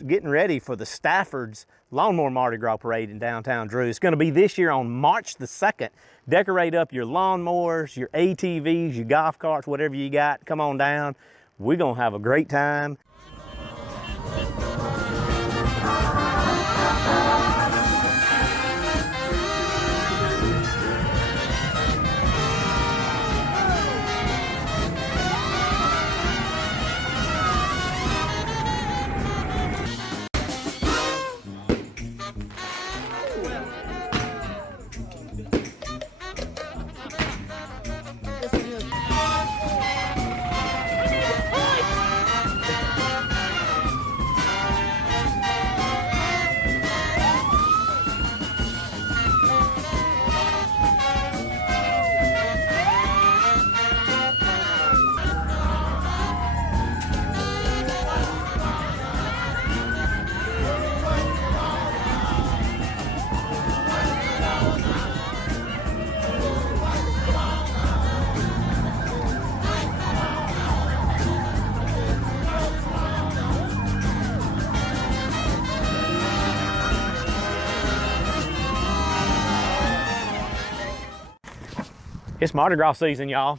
getting ready for the Stafford's Lawnmower Mardi Gras Parade in downtown Drew. It's gonna be this year on March the 2nd. Decorate up your lawnmowers, your ATVs, your golf carts, whatever you got. Come on down. We're gonna have a great time. It's Mardi Gras season, y'all.